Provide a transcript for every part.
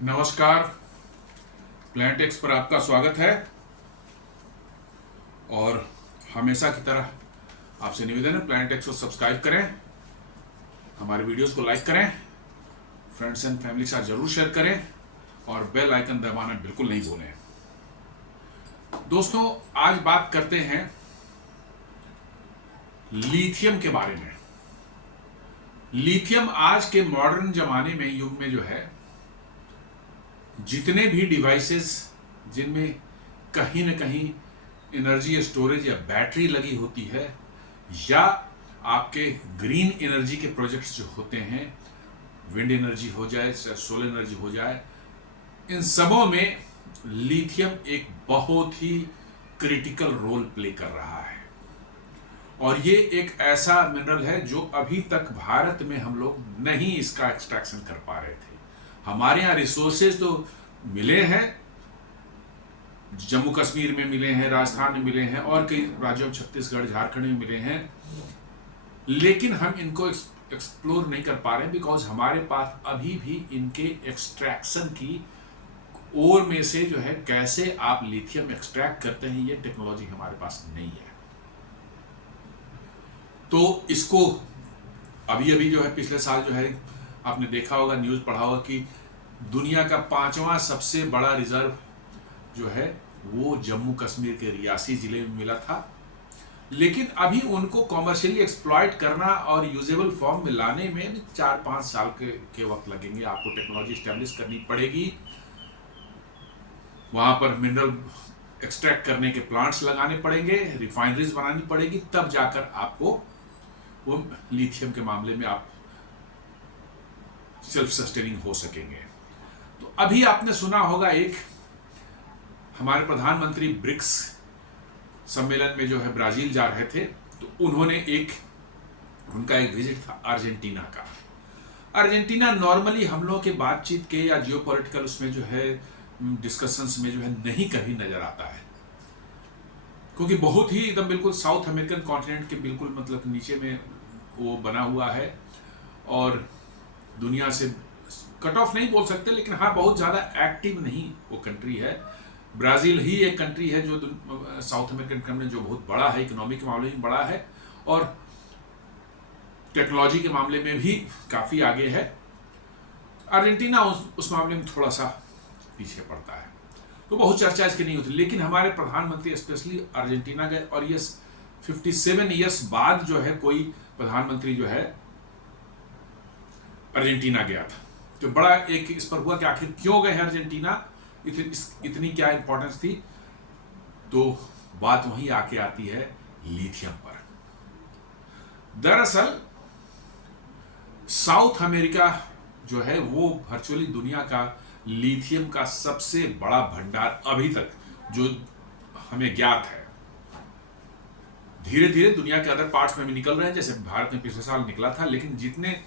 नमस्कार। Plant x पर आपका स्वागत है। और हमेशा की तरह आपसे निवेदन है, प्लांट एक्स को सब्सक्राइब करें, हमारे वीडियोस को लाइक करें, फ्रेंड्स एंड फैमिली के साथ जरूर शेयर करें और बेल आइकन दबाना बिल्कुल नहीं भूलें। दोस्तों, आज बात करते हैं लिथियम के बारे में। लिथियम आज के मॉडर्न जमाने में, युग में जो है, जितने भी डिवाइसेस जिनमें कहीं ना कहीं एनर्जी स्टोरेज या बैटरी लगी होती है, या आपके ग्रीन एनर्जी के प्रोजेक्ट्स जो होते हैं, विंड एनर्जी हो जाए चाहे सोलर एनर्जी हो जाए, इन सबों में लिथियम एक बहुत ही क्रिटिकल रोल प्ले कर रहा है। और ये एक ऐसा मिनरल है जो अभी तक भारत में हम लोग नहीं इसका एक्सट्रैक्शन कर पा रहे थे। हमारे यहाँ रिसोर्सेज तो मिले हैं, जम्मू कश्मीर में मिले हैं, राजस्थान में मिले हैं, और कई राज्यों, छत्तीसगढ़, झारखंड में मिले हैं, लेकिन हम इनको एक्सप्लोर नहीं कर पा रहे हैं बिकॉज हमारे पास अभी भी इनके एक्सट्रैक्शन की ओर में से जो है, कैसे आप लिथियम एक्सट्रैक्ट करते हैं, ये टेक्नोलॉजी हमारे पास नहीं है। तो इसको अभी अभी जो है, पिछले साल जो है, आपने देखा होगा, न्यूज़ पढ़ा होगा कि दुनिया का 5वां सबसे बड़ा रिजर्व जो है वो जम्मू कश्मीर के रियासी जिले में मिला था। लेकिन अभी उनको कॉमर्शियली एक्सप्लॉइट करना और यूजेबल फॉर्म में लाने में भी 4-5 साल के वक्त लगेंगे। आपको टेक्नोलॉजी स्टैब्लिश करनी पड़ेगी, वहां पर मिनरल एक्सट्रैक्ट करने के प्लांट्स लगाने पड़ेंगे, रिफाइनरीज बनानी पड़ेगी, तब जाकर आपको वो लिथियम के मामले में आप सेल्फ सस्टेनिंग हो सकेंगे। तो अभी आपने सुना होगा, एक हमारे प्रधानमंत्री ब्रिक्स सम्मेलन में जो है ब्राजील जा रहे थे, तो उन्होंने उनका एक विजिट था अर्जेंटीना का। अर्जेंटीना नॉर्मली हम लोगों के बातचीत के या जियोपॉलिटिकल उसमें जो है, डिस्कशंस में जो है, नहीं कभी नजर आता है, क्योंकि बहुत ही एकदम बिल्कुल साउथ अमेरिकन कॉन्टिनेंट के बिल्कुल मतलब नीचे में वो बना हुआ है, और दुनिया से कट ऑफ नहीं बोल सकते, लेकिन हाँ, बहुत ज़्यादा एक्टिव नहीं वो कंट्री है। ब्राज़ील ही एक कंट्री है जो साउथ अमेरिकन कंट्री जो बहुत बड़ा है, इकोनॉमिक के मामले में बड़ा है, और टेक्नोलॉजी के मामले में भी काफ़ी आगे है। अर्जेंटीना उस मामले में थोड़ा सा पीछे पड़ता है, तो बहुत चर्चा इसकी नहीं होती। लेकिन हमारे प्रधानमंत्री स्पेशली अर्जेंटीना गए, और ये 57 ईयर्स बाद जो है कोई प्रधानमंत्री जो है अर्जेंटीना गया था। तो बड़ा एक इस पर हुआ कि आखिर क्यों गए हैं अर्जेंटीना, इतनी क्या इंपॉर्टेंस थी। तो बात वहीं आके आती है लिथियम पर। दरअसल साउथ अमेरिका जो है वो वर्चुअली दुनिया का लिथियम का सबसे बड़ा भंडार अभी तक जो हमें ज्ञात है। धीरे धीरे दुनिया के अदर पार्ट्स में भी निकल रहे हैं, जैसे भारत में पिछले साल निकला था, लेकिन जितने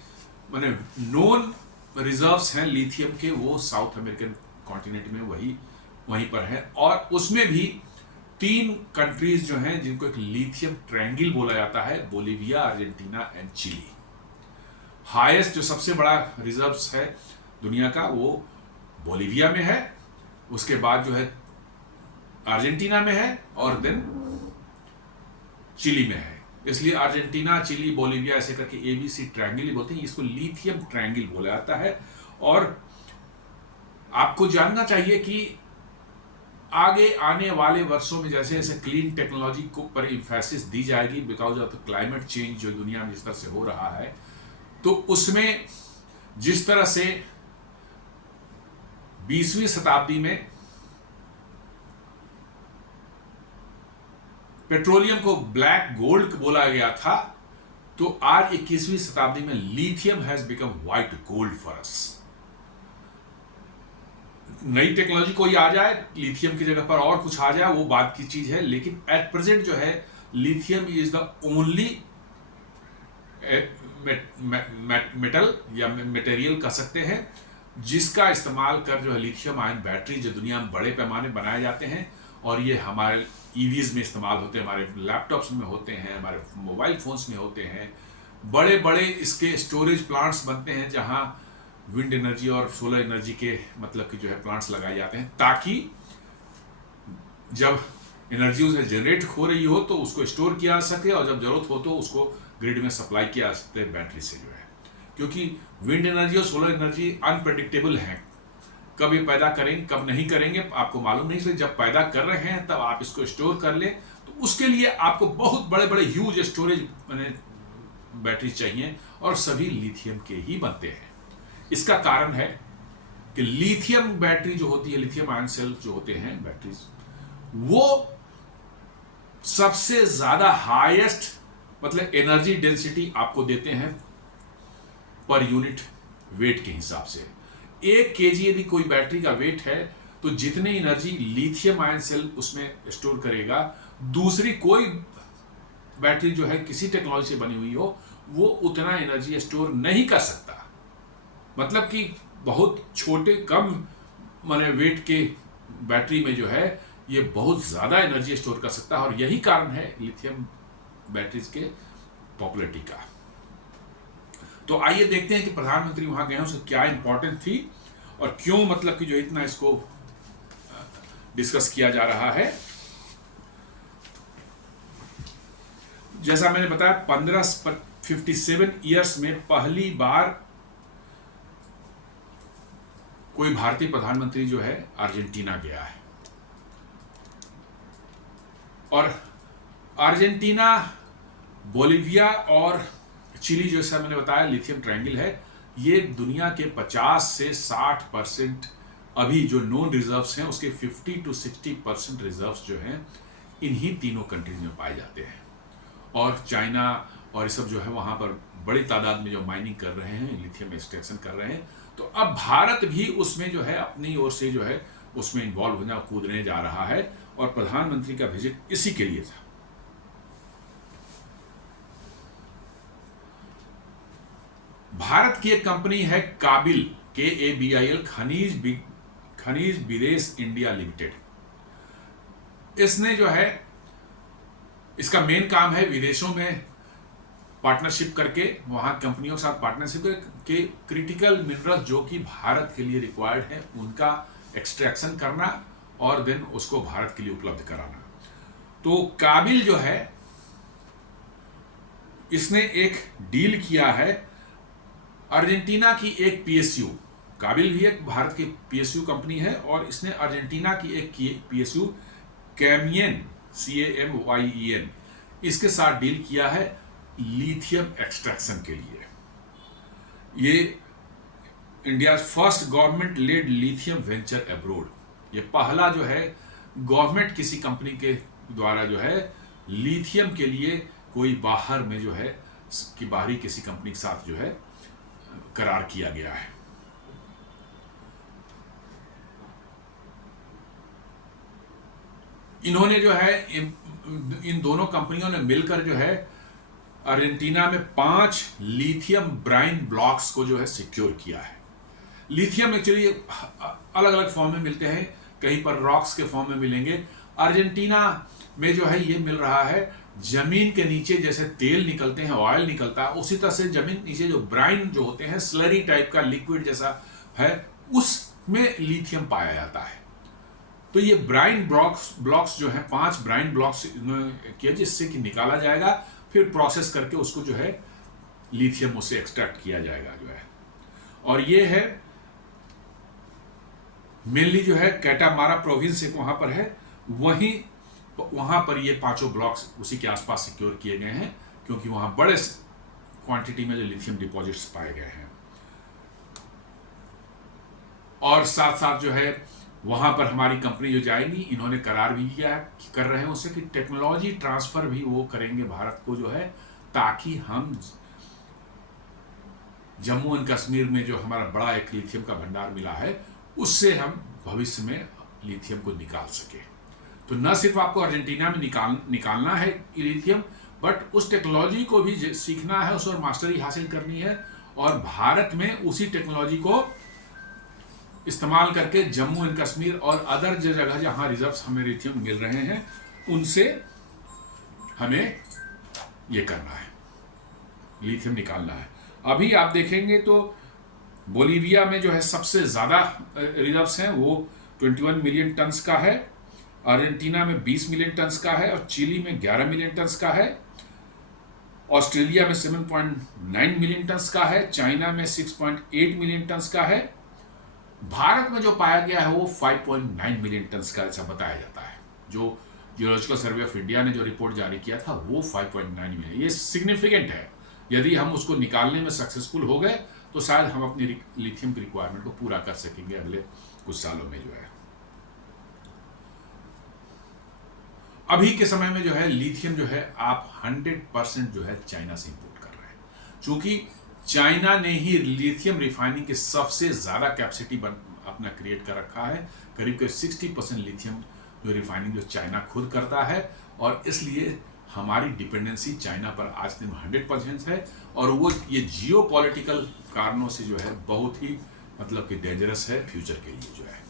माने नोन रिजर्व्स हैं लिथियम के, वो साउथ अमेरिकन कॉन्टिनेंट में वहीं पर है। और उसमें भी 3 कंट्रीज जो हैं जिनको एक लिथियम ट्रायंगल बोला जाता है, Bolivia, Argentina and Chile. Highest जो सबसे बड़ा रिजर्व्स है दुनिया का वो बोलिविया में है, उसके बाद जो है अर्जेंटीना में है, और देन चिली में है। इसलिए अर्जेंटीना, चिली, बोलिविया ऐसे करके ABC ट्रायंगल ही बोलते हैं, इसको लिथियम ट्रायंगल बोला जाता है। और आपको जानना चाहिए कि आगे आने वाले वर्षों में जैसे जैसे क्लीन टेक्नोलॉजी को पर इम्फेसिस दी जाएगी, because of the climate change जो दुनिया में जिस तरह से हो रहा है, तो उसमें जिस तरह से 20वीं शताब्दी में पेट्रोलियम को ब्लैक गोल्ड बोला गया था, तो आज 21वीं शताब्दी में lithium has become white gold for us. नई टेक्नोलॉजी कोई आ जाए, लिथियम की जगह पर और कुछ आ जाए, वो बात की चीज है, लेकिन एट प्रेजेंट जो है lithium is the only metal या मटेरियल कह सकते हैं जिसका इस्तेमाल कर जो है लिथियम आयन बैटरी जो दुनिया में बड़े पैमाने बनाए जाते हैं, और ये हमारे ईवीज में इस्तेमाल होते हैं, हमारे लैपटॉप्स में होते हैं, हमारे मोबाइल फोन्स में होते हैं, बड़े बड़े इसके स्टोरेज प्लांट्स बनते हैं जहां विंड एनर्जी और सोलर एनर्जी के मतलब कि जो है प्लांट्स लगाए जाते हैं, ताकि जब एनर्जी उसे जनरेट हो रही हो तो उसको स्टोर किया जा सके, और जब जरूरत हो तो उसको ग्रिड में सप्लाई किया जा सकते बैटरी से जो है। क्योंकि विंड एनर्जी और सोलर एनर्जी अनप्रेडिक्टेबल हैं, कब ये पैदा करेंगे कब नहीं करेंगे आपको मालूम नहीं, इसलिए जब पैदा कर रहे हैं तब आप इसको स्टोर कर ले। तो उसके लिए आपको बहुत बड़े बड़े ह्यूज स्टोरेज बैटरी चाहिए, और सभी लिथियम के ही बनते हैं। इसका कारण है कि लिथियम बैटरी जो होती है, लिथियम आयन सेल जो होते हैं बैटरीज, वो सबसे ज्यादा हाईएस्ट मतलब एनर्जी डेंसिटी आपको देते हैं पर यूनिट वेट के हिसाब से। 1 केजी यदि कोई बैटरी का वेट है तो जितनी एनर्जी लिथियम आयन सेल उसमें स्टोर करेगा, दूसरी कोई बैटरी जो है किसी टेक्नोलॉजी से बनी हुई हो वो उतना एनर्जी स्टोर नहीं कर सकता। मतलब कि बहुत छोटे कम माने वेट के बैटरी में जो है ये बहुत ज्यादा एनर्जी स्टोर कर सकता है, और यही कारण है लिथियम बैटरीज के पॉपुलरिटी का। तो आइए देखते हैं कि प्रधानमंत्री वहां गए हैं, उसकी क्या इंपॉर्टेंट थी और क्यों मतलब कि जो इतना इसको डिस्कस किया जा रहा है। जैसा मैंने बताया 57 ईयर्स में पहली बार कोई भारतीय प्रधानमंत्री जो है अर्जेंटीना गया है, और अर्जेंटीना, बोलिविया और चिली, जैसा मैंने बताया लिथियम ट्रायंगल है, ये दुनिया के 50 से 60% अभी जो नोन रिजर्व्स हैं उसके 50 to 60% रिजर्व्स जो हैं इन्हीं तीनों कंट्रीज में पाए जाते हैं। और चाइना और ये सब जो है वहाँ पर बड़ी तादाद में जो माइनिंग कर रहे हैं, लिथियम एक्सट्रैक्शन कर रहे हैं। तो अब भारत भी उसमें जो है अपनी ओर से जो है उसमें इन्वॉल्व होना, कूदने जा रहा है, और प्रधानमंत्री का विजिट इसी के लिए था। भारत की एक कंपनी है काबिल, KABIL, खनिज विदेश इंडिया लिमिटेड। इसने जो है इसका मेन काम है विदेशों में पार्टनरशिप करके, वहां कंपनियों के साथ पार्टनरशिप करके क्रिटिकल मिनरल जो कि भारत के लिए रिक्वायर्ड है उनका एक्सट्रैक्शन करना और देन उसको भारत के लिए उपलब्ध कराना। तो काबिल जो है इसने एक डील किया है अर्जेंटीना की एक PSU, काबिल भी एक भारत की PSU कंपनी है, और इसने अर्जेंटीना की एक PSU कैमियन, CAMYEN, इसके साथ डील किया है लिथियम एक्सट्रैक्शन के लिए। ये India first government led lithium venture abroad, ये पहला जो है गवर्नमेंट किसी कंपनी के द्वारा जो है लिथियम के लिए कोई बाहर में जो है कि बाहरी किसी कंपनी के साथ जो है करार किया गया है। इन्होंने जो है इन दोनों कंपनियों ने मिलकर जो है अर्जेंटीना में 5 लिथियम ब्राइन ब्लॉक्स को जो है सिक्योर किया है। लिथियम एक्चुअली अलग अलग फॉर्म में मिलते हैं, कहीं पर रॉक्स के फॉर्म में मिलेंगे। अर्जेंटीना में जो है ये मिल रहा है जमीन के नीचे, जैसे तेल निकलते हैं, ऑयल निकलता है, उसी तरह से जमीन नीचे जो ब्राइन जो होते हैं, स्लरी टाइप का लिक्विड जैसा है, उसमें लिथियम पाया जाता है। तो ये ब्राइन ब्लॉक्स जो है 5 ब्राइन ब्लॉक्स किया जिससे कि निकाला जाएगा, फिर प्रोसेस करके उसको जो है लिथियम उससे एक्सट्रैक्ट किया जाएगा जो है। और ये है मेनली जो है कैटामारा प्रोविंस एक वहां पर है, वहां पर ये 5 ब्लॉक्स उसी के आसपास सिक्योर किए गए हैं, क्योंकि वहां बड़े क्वांटिटी में जो लिथियम डिपॉजिट्स पाए गए हैं। और साथ साथ जो है वहां पर हमारी कंपनी जो जाएगी, इन्होंने करार भी किया कर रहे हैं उससे कि टेक्नोलॉजी ट्रांसफर भी वो करेंगे भारत को जो है, ताकि हम जम्मू एंड कश्मीर में जो हमारा बड़ा एक लिथियम का भंडार मिला है उससे हम भविष्य में लिथियम को निकाल सके। तो न सिर्फ आपको अर्जेंटीना में निकालना है लिथियम, बट उस टेक्नोलॉजी को भी सीखना है, उस पर मास्टरी हासिल करनी है, और भारत में उसी टेक्नोलॉजी को इस्तेमाल करके जम्मू एंड कश्मीर और अदर जगह जहां रिजर्व्स हमें लिथियम मिल रहे हैं उनसे हमें ये करना है, लिथियम निकालना है। अभी आप देखेंगे तो बोलीविया में जो है सबसे ज़्यादा रिजर्व्स हैं, वो 21 मिलियन टन्स का है। अर्जेंटीना में 20 मिलियन टन्स का है और चिली में 11 मिलियन टन्स का है। ऑस्ट्रेलिया में 7.9 मिलियन टन्स का है। चाइना में 6.8 मिलियन टन्स का है। भारत में जो पाया गया है वो 5.9 मिलियन टन्स का ऐसा बताया जाता है। जो जियोलॉजिकल सर्वे ऑफ इंडिया ने जो रिपोर्ट जारी किया था वो 5.9 मिलियन, ये सिग्निफिकेंट है। यदि हम उसको निकालने में सक्सेसफुल हो गए तो शायद हम अपनी लिथियम की रिक्वायरमेंट को पूरा कर सकेंगे अगले कुछ सालों में। जो है अभी के समय में जो है लिथियम जो है आप 100% जो है चाइना से इंपोर्ट कर रहे हैं, क्योंकि चाइना ने ही लिथियम रिफाइनिंग की सबसे ज़्यादा कैपेसिटी अपना क्रिएट कर रखा है। करीब करीब 60% लिथियम जो रिफाइनिंग जो चाइना खुद करता है, और इसलिए हमारी डिपेंडेंसी चाइना पर आज दिन 100% है। और वो ये जियोपॉलिटिकल कारणों से जो है बहुत ही मतलब कि डेंजरस है फ्यूचर के लिए। जो है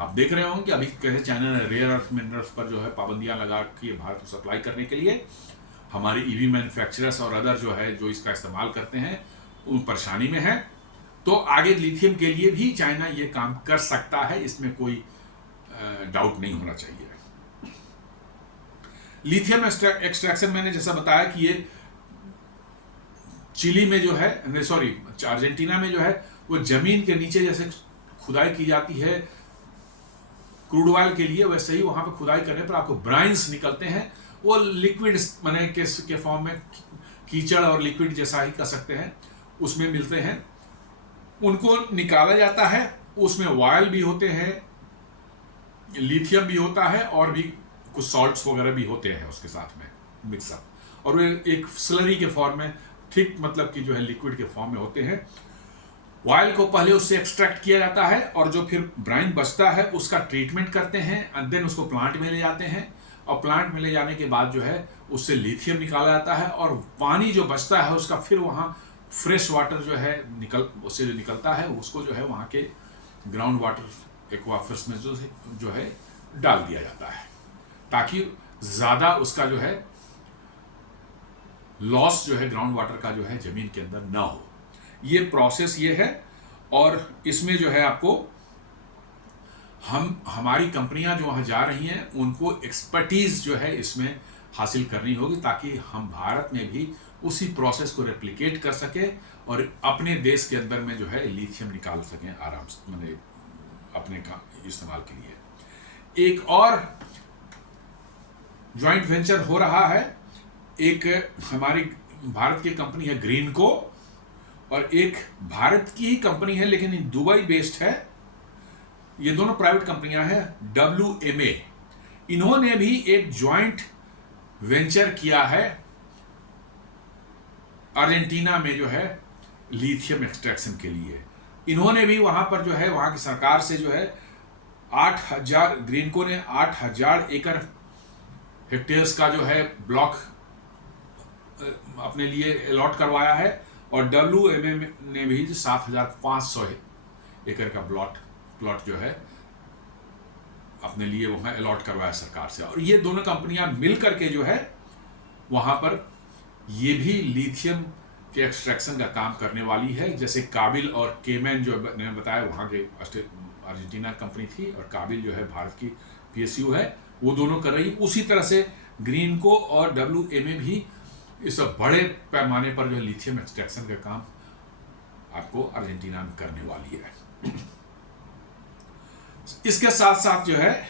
आप देख रहे होंगे कि अभी कैसे चाइना ने रेयर अर्थ मिनरल्स पर जो है पाबंदियां लगा के भारत को सप्लाई करने के लिए हमारे ईवी मैन्युफैक्चरर्स और अदर जो है जो इसका इस्तेमाल करते हैं उन परेशानी में है। तो आगे लिथियम के लिए भी चाइना ये काम कर सकता है, इसमें कोई डाउट नहीं होना चाहिए। लिथियम एक्सट्रैक्शन मैंने जैसा बताया कि ये चिली में जो है, अर्जेंटीना में जो है वो जमीन के नीचे जैसे खुदाई की जाती है क्रूड ऑयल के लिए, वैसे ही वहां पर खुदाई करने पर आपको ब्राइन्स निकलते हैं। वो लिक्विड माने के फॉर्म में कीचड़ और लिक्विड जैसा ही कह सकते हैं, उसमें मिलते हैं। उनको निकाला जाता है, उसमें ऑयल भी होते हैं, लिथियम भी होता है और भी कुछ सॉल्ट्स वगैरह भी होते हैं उसके साथ में मिक्सअप, और वे एक स्लरी के फॉर्म में थिक मतलब कि जो है लिक्विड के फॉर्म में होते हैं। ऑयल को पहले उससे एक्सट्रैक्ट किया जाता है और जो फिर ब्राइन बचता है उसका ट्रीटमेंट करते हैं एंड देन उसको प्लांट में ले जाते हैं, और प्लांट में ले जाने के बाद जो है उससे लिथियम निकाला जाता है, और पानी जो बचता है उसका फिर वहाँ फ्रेश वाटर जो है उससे जो निकलता है उसको जो है वहाँ के ग्राउंड वाटर एक्वाफर्स में जो है डाल दिया जाता है, ताकि ज़्यादा उसका जो है लॉस जो है ग्राउंड वाटर का जो है ज़मीन के अंदर ना हो। ये प्रोसेस ये है, और इसमें जो है आपको हमारी कंपनियां जो वहाँ जा रही हैं उनको एक्सपर्टीज़ जो है इसमें हासिल करनी होगी, ताकि हम भारत में भी उसी प्रोसेस को रेप्लिकेट कर सकें और अपने देश के अंदर में जो है लिथियम निकाल सकें आराम से, मैंने अपने का इस्तेमाल के लिए। एक और जॉइंट वेंचर हो रहा है, एक हमारी भारत की कंपनी है ग्रीनको, और एक भारत की ही कंपनी है लेकिन दुबई बेस्ड है। ये दोनों प्राइवेट कंपनियां हैं, WMA। इन्होंने भी एक जॉइंट वेंचर किया है अर्जेंटीना में जो है लिथियम एक्सट्रैक्शन के लिए। इन्होंने भी वहां पर जो है वहां की सरकार से जो है 8,000 ग्रीनको ने 8,000 एकड़ हेक्टेयर्स का जो है ब्लॉक अपने लिए अलॉट करवाया है, और WMA ने भी 7,500 एकड़ का प्लॉट जो है अपने लिए वहाँ अलॉट करवाया सरकार से। और ये दोनों कंपनियां मिल करके जो है वहाँ पर ये भी लिथियम के एक्सट्रैक्शन का काम करने वाली है। जैसे काबिल और केमैन जो मैंने बताया वहाँ के अर्जेंटीना कंपनी थी, और काबिल जो है भारत की PSU है, वो दोनों कर रही। उसी तरह से ग्रीनको और WMA भी इस बड़े पैमाने पर जो लिथियम एक्सट्रैक्शन का काम आपको अर्जेंटीना में करने वाली है। इसके साथ साथ जो है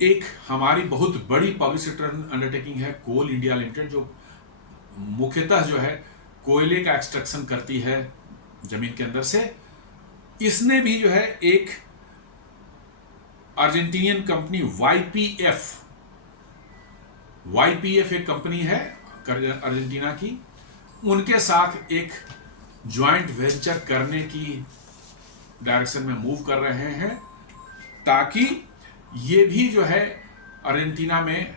एक हमारी बहुत बड़ी पब्लिक सेक्टर अंडरटेकिंग है कोल इंडिया लिमिटेड, जो मुख्यतः जो है कोयले का एक्सट्रैक्शन करती है जमीन के अंदर से। इसने भी जो है एक अर्जेंटीनियन कंपनी YPF एक कंपनी है अर्जेंटीना की, उनके साथ एक जॉइंट वेंचर करने की डायरेक्शन में मूव कर रहे हैं, ताकि ये भी जो है अर्जेंटीना में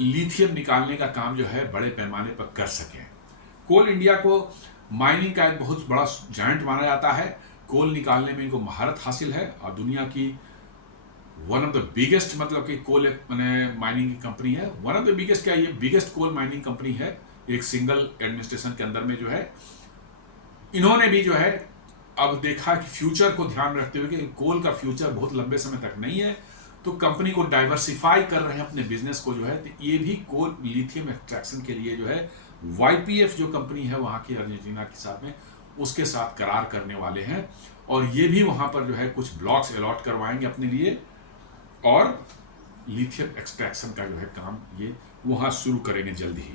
लिथियम निकालने का काम जो है बड़े पैमाने पर कर सकें। कोल इंडिया को माइनिंग का एक बहुत बड़ा जायंट माना जाता है। कोल निकालने में इनको महारत हासिल है, और दुनिया की वन ऑफ द बिगेस्ट मतलब कि कोल मैंने माइनिंग की कंपनी है। वन ऑफ द बिगेस्ट क्या, ये बिगेस्ट कोल माइनिंग कंपनी है एक सिंगल एडमिनिस्ट्रेशन के अंदर में जो है। इन्होंने भी जो है अब देखा कि फ्यूचर को ध्यान रखते हुए कि कोल का फ्यूचर बहुत लंबे समय तक नहीं है, तो कंपनी को डाइवर्सिफाई कर रहे हैं अपने बिजनेस को जो है, तो ये भी कोल लिथियम एक्सट्रैक्शन के लिए जो है YPF जो कंपनी है वहाँ की अर्जेंटीना के साथ में, उसके साथ करार करने वाले हैं, और ये भी वहाँ पर जो है कुछ ब्लॉक्स अलॉट करवाएंगे अपने लिए, और लिथियम एक्सट्रैक्शन का जो है काम ये वहाँ शुरू करेंगे जल्द ही।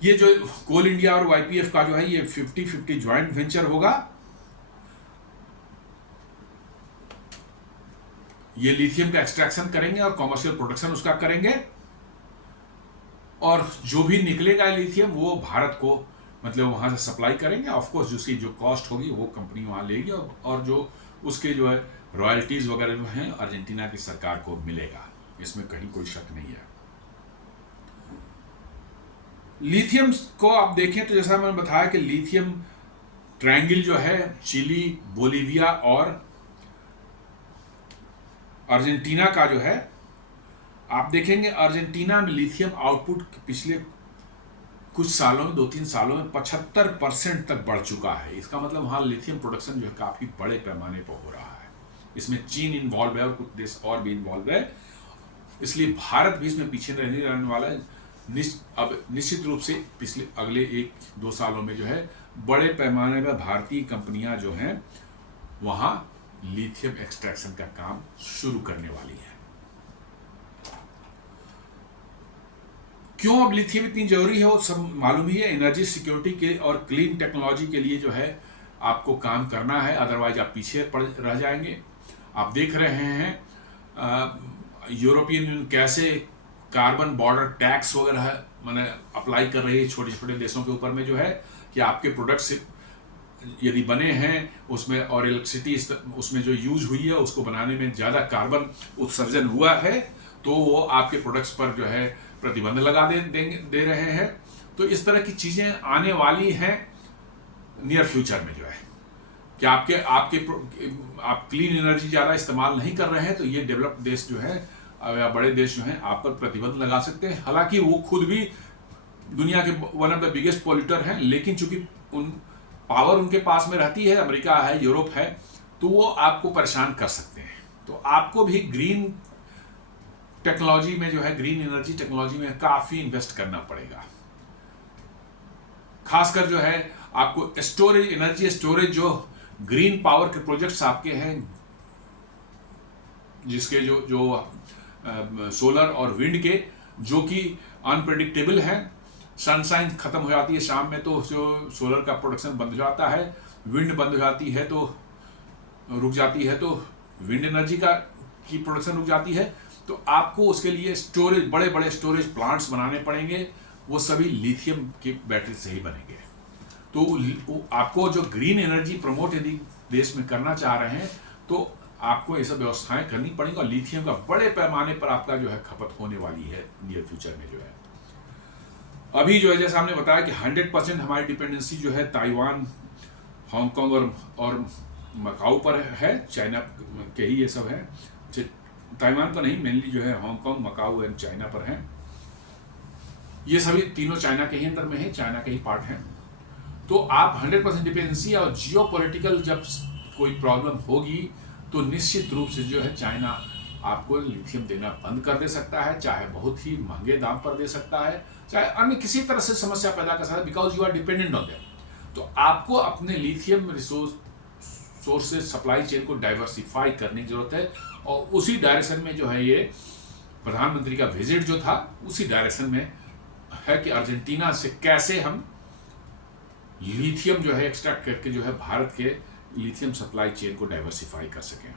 ये जो कोल इंडिया और YPF का जो है ये 50-50 ज्वाइंट वेंचर होगा। ये लिथियम का एक्सट्रैक्शन करेंगे और कॉमर्शियल प्रोडक्शन उसका करेंगे, और जो भी निकलेगा लिथियम वो भारत को मतलब वहां से सप्लाई करेंगे। ऑफ कोर्स उसकी जो कॉस्ट होगी वो कंपनी वहां लेगी, और जो उसके जो है रॉयल्टीज वगैरह जो हैं अर्जेंटीना की सरकार को मिलेगा, इसमें कहीं कोई शक नहीं है। लिथियम को आप देखें तो जैसा मैंने बताया कि लिथियम ट्रायंगल जो है चिली, बोलीविया और अर्जेंटीना का जो है, आप देखेंगे अर्जेंटीना में लिथियम आउटपुट पिछले कुछ सालों में 2-3 सालों में 75% तक बढ़ चुका है। इसका मतलब वहाँ लिथियम प्रोडक्शन जो है काफ़ी बड़े पैमाने पर हो रहा है। इसमें चीन इन्वॉल्व है और कुछ देश और भी इन्वॉल्व है, इसलिए भारत भी इसमें पीछे नहीं रहने वाला है। अब निश्चित रूप से पिछले अगले 1-2 सालों में जो है बड़े पैमाने पर भारतीय कंपनियां जो हैं वहाँ लिथियम एक्सट्रैक्शन का काम शुरू करने वाली है। क्यों अब लिथियम इतनी जरूरी है वो सब मालूम ही है। एनर्जी सिक्योरिटी के और क्लीन टेक्नोलॉजी के लिए जो है आपको काम करना है, अदरवाइज आप पीछे पड़ रह जाएंगे। आप देख रहे हैं यूरोपियन यूनियन कैसे कार्बन बॉर्डर टैक्स वगैरह मैंने अप्लाई कर रही है छोटे छोटे देशों के ऊपर में, जो है कि आपके प्रोडक्ट्स यदि बने हैं उसमें और इलेक्ट्रिसिटी उसमें जो यूज हुई है उसको बनाने में ज़्यादा कार्बन उत्सर्जन हुआ है, तो वो आपके प्रोडक्ट्स पर जो है प्रतिबंध लगा दे रहे हैं। तो इस तरह की चीज़ें आने वाली हैं नियर फ्यूचर में, जो है कि आप क्लीन एनर्जी ज़्यादा इस्तेमाल नहीं कर रहे हैं, तो ये डेवलप्ड देश जो है या बड़े देश जो हैं आप पर प्रतिबंध लगा सकते हैं। हालांकि वो खुद भी दुनिया के one of the biggest polluter हैं, लेकिन चूंकि पावर उनके पास में रहती है, अमेरिका है, यूरोप है, तो वो आपको परेशान कर सकते हैं। तो आपको भी ग्रीन टेक्नोलॉजी में जो है, ग्रीन एनर्जी टेक्नोलॉजी में काफ़ी इन्वेस्ट करना पड़ेगा। खासकर जो है आपको स्टोरेज, एनर्जी स्टोरेज, जो ग्रीन पावर के प्रोजेक्ट्स आपके हैं, जिसके जो सोलर और विंड के, जो कि अनप्रेडिक्टेबल हैं। सनशाइन खत्म हो जाती है शाम में तो जो सोलर का प्रोडक्शन बंद हो जाता है, विंड बंद हो जाती है तो रुक जाती है, तो विंड एनर्जी की प्रोडक्शन रुक जाती है। तो आपको उसके लिए स्टोरेज, बड़े बड़े स्टोरेज प्लांट्स बनाने पड़ेंगे, वो सभी लिथियम की बैटरी से ही बनेंगे। तो आपको जो ग्रीन एनर्जी प्रमोट यदि देश में करना चाह रहे हैं तो आपको ये सब व्यवस्थाएं करनी पड़ेंगी, और लिथियम का बड़े पैमाने पर आपका जो है खपत होने वाली है नियर फ्यूचर में। जो है अभी जो है जैसा हमने बताया कि 100% हमारी डिपेंडेंसी जो है ताइवान, हांगकांग और मकाऊ पर है, चाइना के ही ये सब है। ताइवान पर नहीं, मेनली जो है हांगकांग, मकाऊ एंड चाइना पर है। ये सभी तीनों चाइना के ही अंदर में है, चाइना के ही पार्ट हैं। तो आप 100% डिपेंडेंसी, और जियो पॉलिटिकल जब कोई प्रॉब्लम होगी तो निश्चित रूप से जो है चाइना आपको लिथियम देना बंद कर दे सकता है, चाहे बहुत ही महंगे दाम पर दे सकता है, चाहे अन्य किसी तरह से समस्या पैदा कर सकता है, because you are dependent on them. तो आपको अपने लिथियम सोर्सेज सप्लाई चेन को डाइवर्सिफाई करने की जरूरत है, और उसी डायरेक्शन में जो है ये प्रधानमंत्री का विजिट जो था उसी डायरेक्शन में है कि अर्जेंटीना से कैसे हम लिथियम जो है एक्सट्रैक्ट करके जो है भारत के लिथियम सप्लाई चेन को डाइवर्सिफाई कर सकें।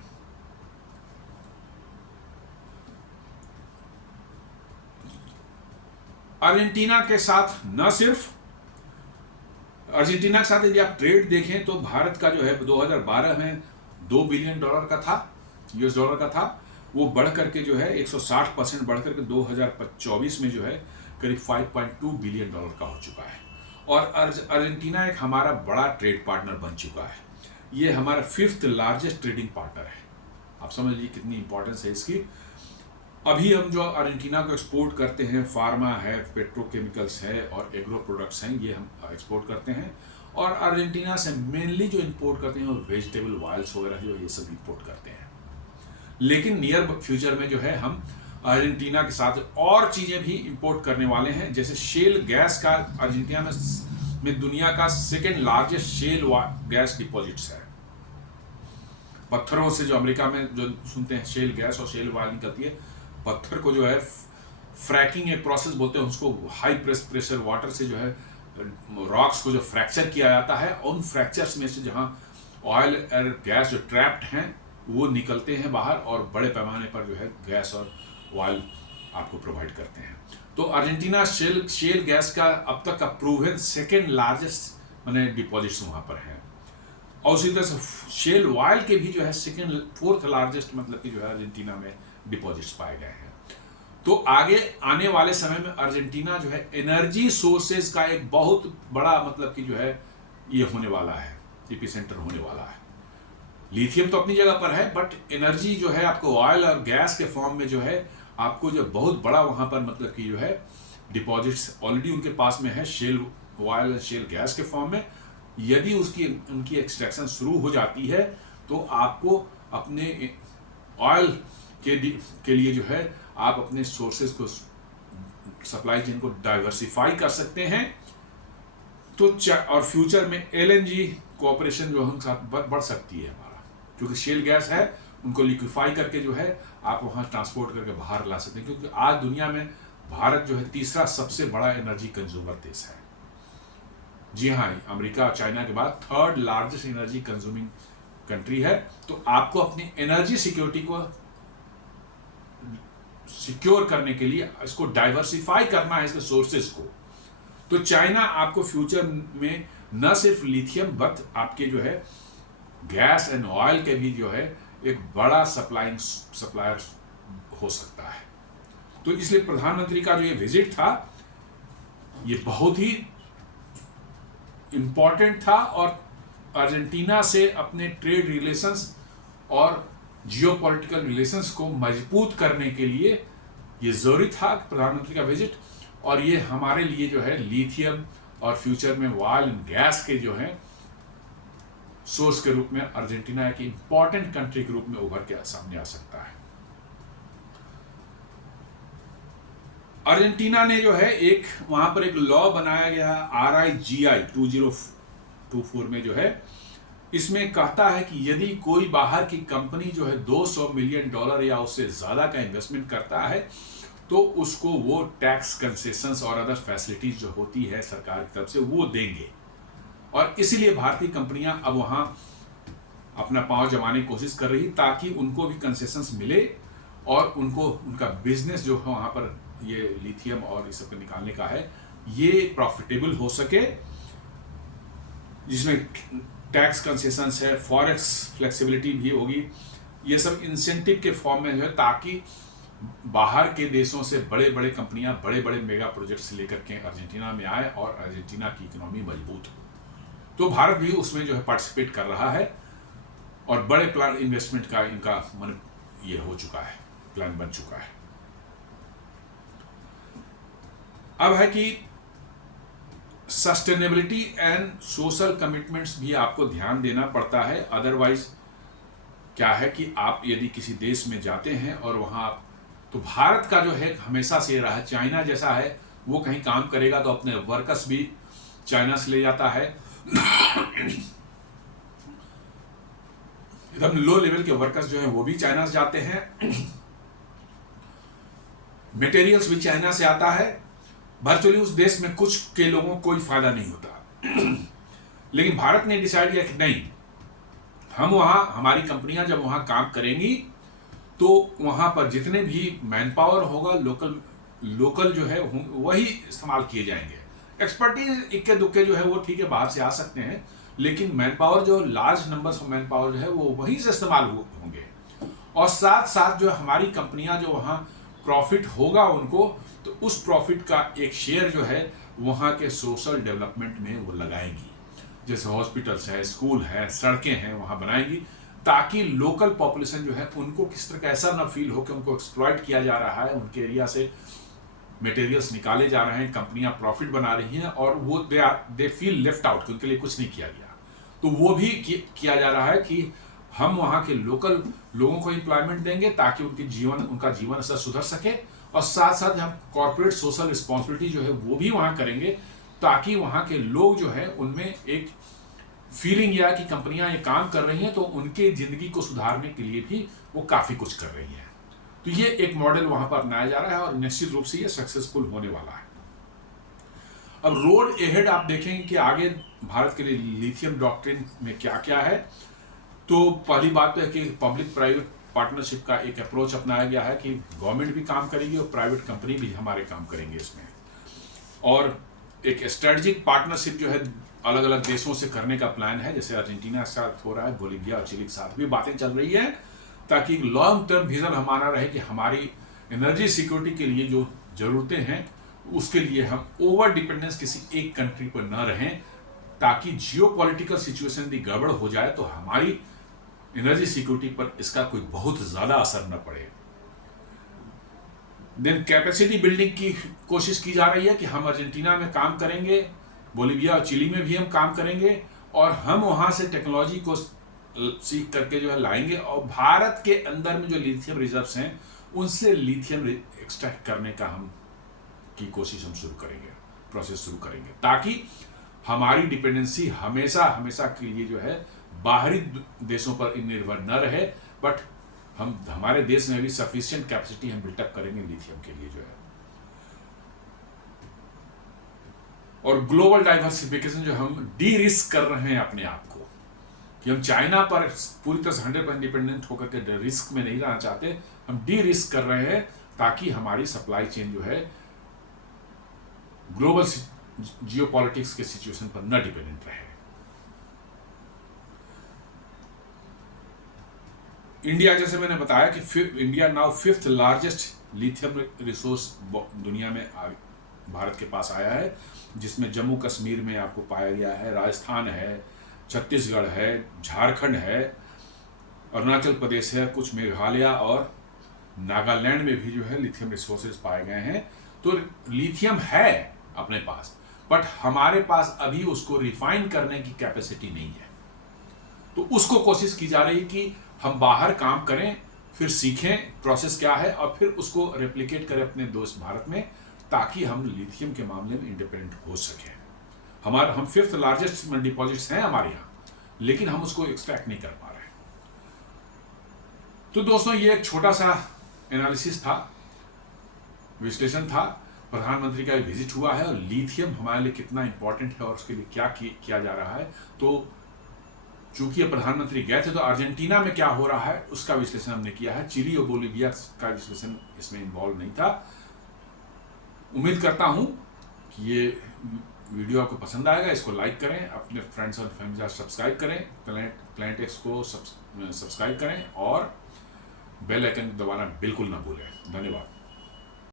अर्जेंटीना के साथ न सिर्फ, अर्जेंटीना के साथ यदि आप ट्रेड देखें तो भारत का जो है 2012 में $2 बिलियन का था, US डॉलर का था, वो बढ़ करके जो है 160% बढ़ करके 2024 में जो है करीब $5.2 बिलियन का हो चुका है। और अर्जेंटीना एक हमारा बड़ा ट्रेड पार्टनर बन चुका है। ये हमारा 5th लार्जेस्ट ट्रेडिंग पार्टनर है। आप समझ लीजिए कितनी इंपॉर्टेंस है इसकी। अभी हम जो अर्जेंटीना को एक्सपोर्ट करते हैं, फार्मा है, पेट्रोकेमिकल्स है और एग्रो प्रोडक्ट्स हैं, ये हम एक्सपोर्ट करते हैं। और अर्जेंटीना से मेनली जो इंपोर्ट करते हैं वो वेजिटेबल ऑयल्स वगैरह जो ये सब इंपोर्ट करते हैं। लेकिन नियर फ्यूचर में जो है हम अर्जेंटीना के साथ और चीज़ें भी इंपोर्ट करने वाले हैं, जैसे शेल गैस का अर्जेंटीना में दुनिया का second largest shell gas deposits है। पत्थरों से जो अमेरिका में जो सुनते हैं शेल गैस और शेल ऑयल निकलती है, पत्थर को जो है फ्रैकिंग एक प्रोसेस बोलते हैं उसको, हाई प्रेशर वाटर से जो है रॉक्स को जो फ्रैक्चर किया जाता है, उन फ्रैक्चर्स में से जहाँ ऑयल और गैस जो ट्रैप्ड हैं वो निकलते हैं बाहर और बड़े पैमाने पर जो है गैस और ऑयल आपको प्रोवाइड करते हैं। तो अर्जेंटीना शेल गैस का अब तक का प्रूवन सेकेंड लार्जेस्ट मैंने डिपॉजिट्स वहाँ पर हैं, और उसी तरह से शेल ऑयल के भी जो है सेकेंड फोर्थ लार्जेस्ट मतलब कि जो है अर्जेंटीना में डिपॉजिट्स पाए गए हैं। तो आगे आने वाले समय में अर्जेंटीना जो है एनर्जी सोर्सेज का एक बहुत बड़ा मतलब कि जो है ये होने वाला है, एपिसेंटर होने वाला है। लिथियम तो अपनी जगह पर है, बट एनर्जी जो है आपको ऑयल और गैस के फॉर्म में जो है आपको जो बहुत बड़ा वहाँ पर मतलब कि जो है डिपॉजिट्स ऑलरेडी उनके पास में है, शेल ऑयल और शेल गैस के फॉर्म में। यदि उनकी एक्सट्रैक्शन शुरू हो जाती है तो आपको अपने ऑयल के लिए जो है आप अपने सोर्सेज को, सप्लाई चेन को डाइवर्सिफाई कर सकते हैं। तो और फ्यूचर में एलएनजी कोऑपरेशन जो हम साथ बढ़ सकती है हमारा, क्योंकि शेल गैस है उनको लिक्विफाई करके जो है आप वहाँ ट्रांसपोर्ट करके बाहर ला सकते हैं, क्योंकि आज दुनिया में भारत जो है तीसरा सबसे बड़ा एनर्जी कंज्यूमर देश है। जी हाँ, अमेरिका और चाइना के बाद third largest energy consuming country है। तो आपको अपनी एनर्जी सिक्योरिटी को सिक्योर करने के लिए इसको डाइवर्सिफाई करना है, इसके सोर्सेज को। तो चाइना आपको फ्यूचर में न सिर्फ लिथियम बट आपके जो है गैस एंड ऑयल के भी जो है एक बड़ा सप्लायर हो सकता है। तो इसलिए प्रधानमंत्री का जो ये विजिट था ये बहुत ही इंपॉर्टेंट था, और अर्जेंटीना से अपने ट्रेड रिलेशंस और जियोपॉलिटिकल रिलेशंस को मजबूत करने के लिए ये जरूरी था प्रधानमंत्री का विजिट। और ये हमारे लिए जो है लिथियम और फ्यूचर में ऑयल एंड गैस के जो है सोर्स के रूप में अर्जेंटीना एक इंपॉर्टेंट कंट्री के रूप में उभर के सामने आ सकता है। अर्जेंटीना ने जो है एक वहां पर एक लॉ बनाया गया RIGI 2024 में जो है, इसमें कहता है कि यदि कोई बाहर की कंपनी जो है $200 मिलियन या उससे ज्यादा का इन्वेस्टमेंट करता है तो उसको वो टैक्स कंसेशंस और अदर फैसिलिटीज जो होती है सरकार की तरफ से वो देंगे। और इसीलिए भारतीय कंपनियां अब वहां अपना पांव जमाने की कोशिश कर रही ताकि उनको भी कंसेशंस मिले और उनको उनका बिजनेस जो है वहां पर ये लिथियम और इस सब निकालने का है ये प्रॉफिटेबल हो सके, जिसमें टैक्स कंसेशंस है, फॉरेक्स फ्लेक्सिबिलिटी भी होगी, ये सब इंसेंटिव के फॉर्म में जो है, ताकि बाहर के देशों से बड़े बड़े कंपनियां बड़े बड़े मेगा प्रोजेक्ट्स लेकर के अर्जेंटीना में आए और अर्जेंटीना की इकोनॉमी मजबूत हो। तो भारत भी उसमें जो है पार्टिसिपेट कर रहा है और बड़े प्लान इन्वेस्टमेंट का इनका मन ये हो चुका है, प्लान बन चुका है। अब है कि सस्टेनेबिलिटी एंड सोशल कमिटमेंट्स भी आपको ध्यान देना पड़ता है। अदरवाइज क्या है कि आप यदि किसी देश में जाते हैं और वहाँ, तो भारत का जो है हमेशा से रहा, चाइना जैसा है वो कहीं काम करेगा तो अपने वर्कर्स भी चाइना से ले जाता है, एकदम लो लेवल के वर्कर्स जो है वो भी चाइना से जाते हैं, मटेरियल्स भी चाइना से आता है। वर्चुअली उस देश में कुछ के लोगों को कोई फायदा नहीं होता। लेकिन भारत ने डिसाइड किया कि नहीं, हम वहां, हमारी कंपनियां जब वहां काम करेंगी तो वहां पर जितने भी मैन पावर होगा लोकल जो है वही इस्तेमाल किए जाएंगे। एक्सपर्टीज इक्के दुक्के जो है वो ठीक है बाहर से आ सकते हैं, लेकिन मैन पावर जो large numbers of man power जो है वो वहीं से इस्तेमाल होंगे। और साथ साथ जो हमारी कंपनियां जो वहाँ प्रॉफिट होगा उनको, तो उस प्रॉफिट का एक शेयर जो है वहाँ के सोशल डेवलपमेंट में वो लगाएंगी, जैसे हॉस्पिटल्स है, स्कूल है, सड़कें हैं, वहाँ बनाएंगी, ताकि लोकल पॉपुलेशन जो है उनको किस तरह का ऐसा ना फील हो कि उनको एक्सप्लॉइट किया जा रहा है उनके एरिया से, मटेरियल्स निकाले जा रहे हैं, कंपनियां प्रॉफिट बना रही हैं और वो दे फील लेफ्ट आउट, उनके लिए कुछ नहीं किया गया। तो वो भी किया जा रहा है कि हम वहाँ के लोकल लोगों को एम्प्लॉयमेंट देंगे ताकि उनका जीवन स्तर सुधर सके, और साथ साथ हम कॉर्पोरेट सोशल रिस्पॉन्सिबिलिटी जो है वो भी वहाँ करेंगे ताकि वहाँ के लोग जो है उनमें एक फीलिंग या कि कंपनियां ये काम कर रही हैं तो उनके ज़िंदगी को सुधारने के लिए भी वो काफ़ी कुछ कर रही हैं। तो ये एक मॉडल वहाँ पर अपनाया जा रहा है और निश्चित रूप से ये सक्सेसफुल होने वाला है। अब रोड एहेड आप देखेंगे कि आगे भारत के लिए लिथियम डॉक्ट्रिन में क्या क्या है। तो पहली बात तो है कि पब्लिक प्राइवेट पार्टनरशिप का एक अप्रोच अपनाया गया है कि गवर्नमेंट भी काम करेगी और प्राइवेट कंपनी भी हमारे काम करेंगे इसमें, और एक स्ट्रेटजिक पार्टनरशिप जो है अलग अलग देशों से करने का प्लान है, जैसे अर्जेंटीना के साथ हो रहा है, बोलिविया और चिली के साथ भी बातें चल रही है, ताकि लॉन्ग टर्म विजन हमारा रहे कि हमारी एनर्जी सिक्योरिटी के लिए जो ज़रूरतें हैं उसके लिए हम ओवर डिपेंडेंस किसी एक कंट्री पर न रहें, ताकि जियो पॉलिटिकल सिचुएशन भी गड़बड़ हो जाए तो हमारी एनर्जी सिक्योरिटी पर इसका कोई बहुत ज़्यादा असर न पड़े। देन कैपेसिटी बिल्डिंग की कोशिश की जा रही है कि हम अर्जेंटीना में काम करेंगे, बोलिविया और चिली में भी हम काम करेंगे, और हम वहाँ से टेक्नोलॉजी को सीख करके जो है लाएंगे, और भारत के अंदर में जो लिथियम रिजर्व्स हैं उनसे लिथियम एक्सट्रैक्ट करने का कोशिश हम शुरू करेंगे, प्रोसेस शुरू करेंगे, ताकि हमारी डिपेंडेंसी हमेशा हमेशा के लिए जो है बाहरी देशों पर निर्भर न रहे, बट हमारे देश में भी सफिशिएंट कैपेसिटी हम बिल्टअप करेंगे लिथियम के लिए जो है। और ग्लोबल डाइवर्सिफिकेशन जो हम डी रिस्क कर रहे हैं अपने आप को, कि हम चाइना पर पूरी तरह से 100% डिपेंडेंट होकर के रिस्क में नहीं रहना चाहते, हम डी रिस्क कर रहे हैं ताकि हमारी सप्लाई चेन जो है ग्लोबल जियोपॉलिटिक्स के सिचुएशन पर न डिपेंडेंट रहे। इंडिया, जैसे मैंने बताया कि India now 5th largest lithium resource दुनिया में भारत के पास आया है, जिसमें जम्मू कश्मीर में आपको पाया गया है, राजस्थान है, छत्तीसगढ़ है, झारखंड है, अरुणाचल प्रदेश है, कुछ मेघालय और नागालैंड में भी जो है लिथियम रिसोर्सेज पाए गए हैं। तो लिथियम है अपने पास, बट हमारे पास अभी उसको रिफाइन करने की कैपेसिटी नहीं है। तो उसको कोशिश की जा रही है कि हम बाहर काम करें, फिर सीखें प्रोसेस क्या है और फिर उसको रेप्लिकेट करें अपने दोस्त भारत में, ताकि हम लिथियम के मामले में इंडिपेंडेंट हो सकें। हम 5th लार्जेस्ट डिपॉजिट्स हैं हमारे यहाँ, लेकिन हम उसको एक्सट्रैक्ट नहीं कर पा रहे। तो दोस्तों, ये एक छोटा सा एनालिसिस था, विश्लेषण था। प्रधानमंत्री का विजिट हुआ है और लिथियम हमारे लिए कितना इंपॉर्टेंट है और उसके लिए क्या किया जा रहा है। तो चूंकि प्रधानमंत्री गए थे तो अर्जेंटीना में क्या हो रहा है उसका विश्लेषण हमने किया है। चिली और बोलिविया का विश्लेषण इसमें इन्वॉल्व नहीं था। उम्मीद करता हूं कि ये वीडियो आपको पसंद आएगा। इसको लाइक करें, अपने फ्रेंड्स और फैमिली के साथ सब्सक्राइब करें, प्लैनेट एक्स को सब्सक्राइब करें और बेल आइकन दबाना बिल्कुल ना भूलें। धन्यवाद।